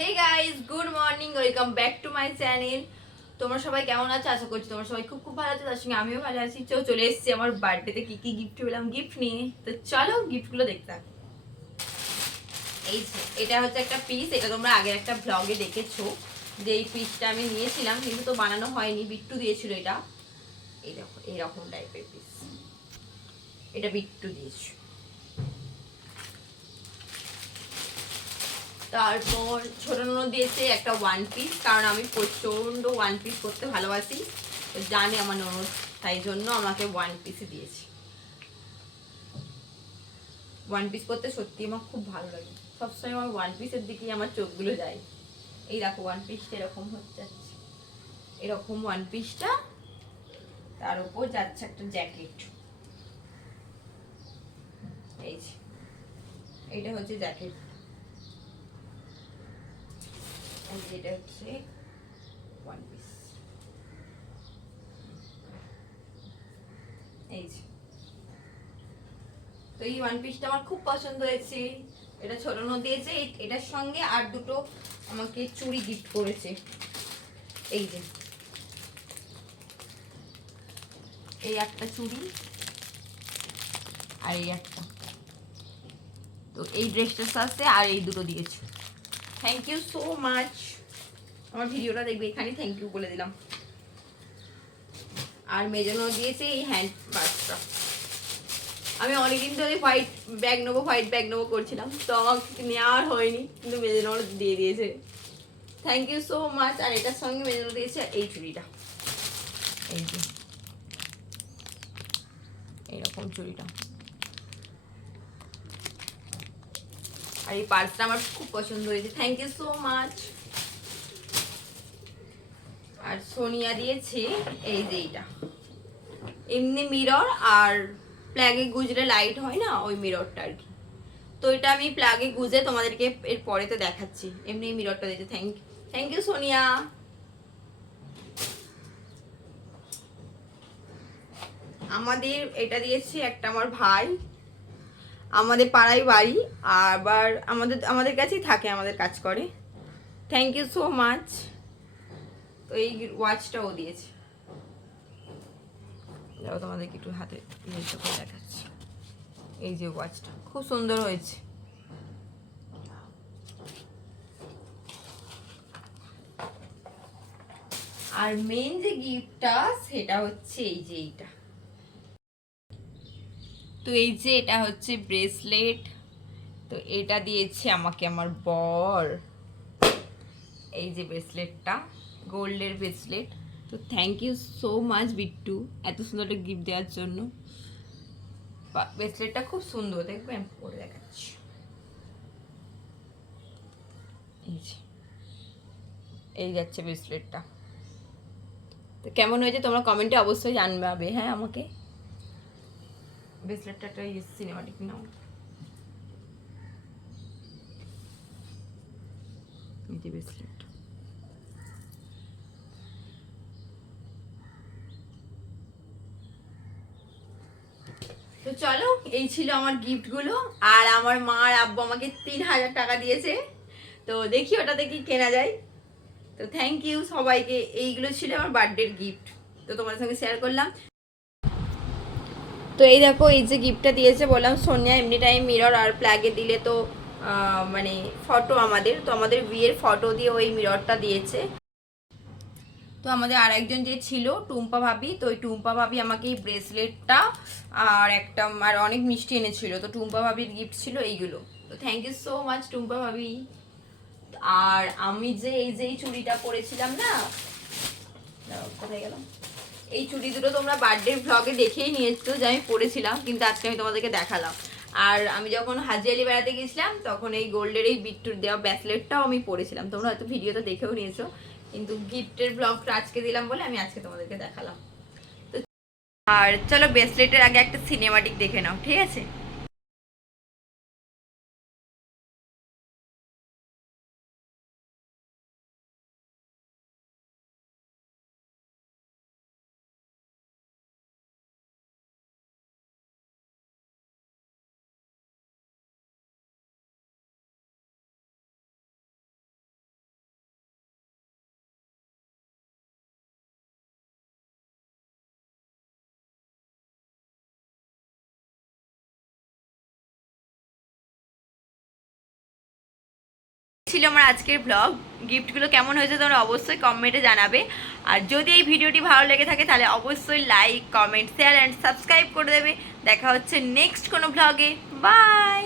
Hey guys, good morning, welcome back to my channel. তোমরা সবাই কেমন আছো? আশা করছি তোমরা সবাই খুব খুব ভালো আছো। তার সঙ্গে আমিও ভালো আছি। চলে এসেছি আমার বার্থডেতে কি কি গিফট পেলাম গিফট নিয়ে। তো চলো গিফটগুলো দেখতে থাকো। এই যে এটা হচ্ছে একটা পিস, এটা তোমরা আগের একটা ব্লগে দেখেছো যে এই পিসটা আমি নিয়েছিলাম, কিন্তু তো বানানো হয়নি, বিট্টু দিয়েছিল এটা। এই দেখো এইরকম টাইপের পিস, এটা বিট্টু দিয়েছে। তারপর ছোট ননদ দিয়েছে একটা ওয়ান পিস, কারণ আমি প্রচন্ড ওয়ান পিস করতে ভালোবাসি, জানে আমার ননদ, তাই জন্য আমাকে ওয়ান পিসই দিয়েছে। ওয়ান পিস করতে সত্যি আমার খুব ভালো লাগে, সবসময় আমার ওয়ান পিসের দিকেই আমার চোখগুলো যায়। এই দেখো ওয়ান পিসটা এরকম হচ্ছে যাচ্ছে, এরকম ওয়ান পিসটা, তার উপর যাচ্ছে একটা জ্যাকেট। এই যে এইটা হচ্ছে জ্যাকেট, যেটা হচ্ছে ওয়ান পিস। এই যে তো এই ওয়ান পিসটা আমার খুব পছন্দ হয়েছে। এটা ছোট ননদ দিয়েছে, এটার সঙ্গে আর দুটো আমাকে চুড়ি গিফট করেছে। এই যে এই একটা চুড়ি আর এই একটা, তো এই ড্রেসটার সাথে আর এই দুটো দিয়েছে। Thank you so much. আমার ভিডিওটা দেখবে, এখানে থ্যাংক ইউ বলে দিলাম। আর মেজনো দিয়েছে এই হ্যান্ড বাসটা। আমি অনেকদিন ধরে হোয়াইট ব্যাগ নেবো করছিলাম, তো আমাকে নেওয়ার হয়নি, কিন্তু মেজনো দিয়ে দিয়েছে। Thank you so much. আর এটার সঙ্গে মেজনো দিয়েছে এই চুড়িটা, এই যে এইরকম চুড়িটা। আর এই পার্সটা আমার খুব পছন্দ হয়েছে, থ্যাংক ইউ সো মাচ। আর সোনিয়া দিয়েছে এই যে এইটা, এমনি মিরর, আর প্লাগে গুজলে লাইট হয় না, ওই মিররটা আর কি। তো এটা আমি প্লাগে গুজে তোমাদেরকে এর পরেতে দেখাচ্ছি। এমনি মিররটা দিয়েছে, থ্যাংক ইউ সোনিয়া। আমাদের এটা দিয়েছে একটা আমার ভাই, আমাদের পাড়ায় বাড়ি, আবার আমাদের কাছেই থাকে, আমাদের কাজ করে। Thank you so much. তো এই ওয়াচটাও দিয়েছে, যাও তোমাদেরকে একটু হাতে জিনিসটা করে দেখাচ্ছি। এই যে ওয়াচটা খুব সুন্দর হয়েছে। আর মেন যে গিফটটা সেটা হচ্ছে এই যে এইটা। তো এই যে এটা হচ্ছে ব্রেসলেট, তো এটা দিয়েছে আমাকে আমার বর। এই যে ব্রেসলেটটা, গোল্ডের ব্রেসলেট। তো thank you so much Bittu, এত সুন্দর একটা গিফট দেওয়ার জন্য। ব্রেসলেটটা খুব সুন্দর, দেখবে আমি পরে দেখাচ্ছি। এই যে এই যাচ্ছে ব্রেসলেটটা। তো কেমন হয়েছে তোমরা কমেন্টে অবশ্যই জানবে, হ্যাঁ আমাকে। ব্রেসলেটটা একটা সিনেমাটিক নাও, এই যে ব্রেসলেট। তো চলো, এই ছিল আমার গিফটগুলো। আর আমার মা আর আব্বু আমাকে 3,000 টাকা দিয়েছে, তো দেখি ওটাতে কি কেনা যায়। তো থ্যাংক ইউ সবাইকে। এইগুলো ছিল আমার বার্থডের গিফট, তো তোমাদের সঙ্গে শেয়ার করলাম। তো এই দেখো এই যে গিফটটা দিয়েছে, বললাম সোনিয়া এমনি টাইম মিরর আর প্লাগে দিলে তো মানে ফটো, আমাদের বিয়ের ফটো দিয়ে ওই মিররটা দিয়েছে। তো আমাদের আর একজন যে ছিল টুম্পা ভাবি, তো ওই টুম্পা ভাবি আমাকে এই ব্রেসলেটটা আর একটা আর অনেক মিষ্টি এনেছিল, তো টুম্পা ভাবির গিফট ছিল এইগুলো। তো thank you so much Tumpa ভাবি। আর আমি যে এই চুড়িটা পরেছিলাম না, কোথায় গেল, এই চুড়ি দুটো তোমরা বার্থডে ভ্লগে দেখেই নিয়েছো যে আমি পরেছিলাম, কিন্তু আজকে আমি তোমাদেরকে দেখালাম। আর আমি যখন হাজিয়ালি বেড়াতে গেছিলাম, তখন এই গোল্ডের এই বিট্টুর দেওয়া ব্রেসলেটটাও আমি পরেছিলাম, তোমরা হয়তো ভিডিওতে দেখেও নিয়েছো, কিন্তু গিফটের ব্লগটা আজকে দিলাম বলে আমি আজকে তোমাদেরকে দেখালাম। তো আর চলো ব্রেসলেটের আগে একটা সিনেমাটিক দেখে নাও, ঠিক আছে। ছিল আমার আজকের ব্লগ। গিফটগুলো কেমন হয়েছে তোমরা অবশ্যই কমেন্টে জানাবে। আর যদি এই ভিডিওটি ভালো লেগে থাকে তাহলে অবশ্যই like, comment, share and subscribe করে দেবে। দেখা হচ্ছে নেক্সট কোনো ব্লগে। বাই।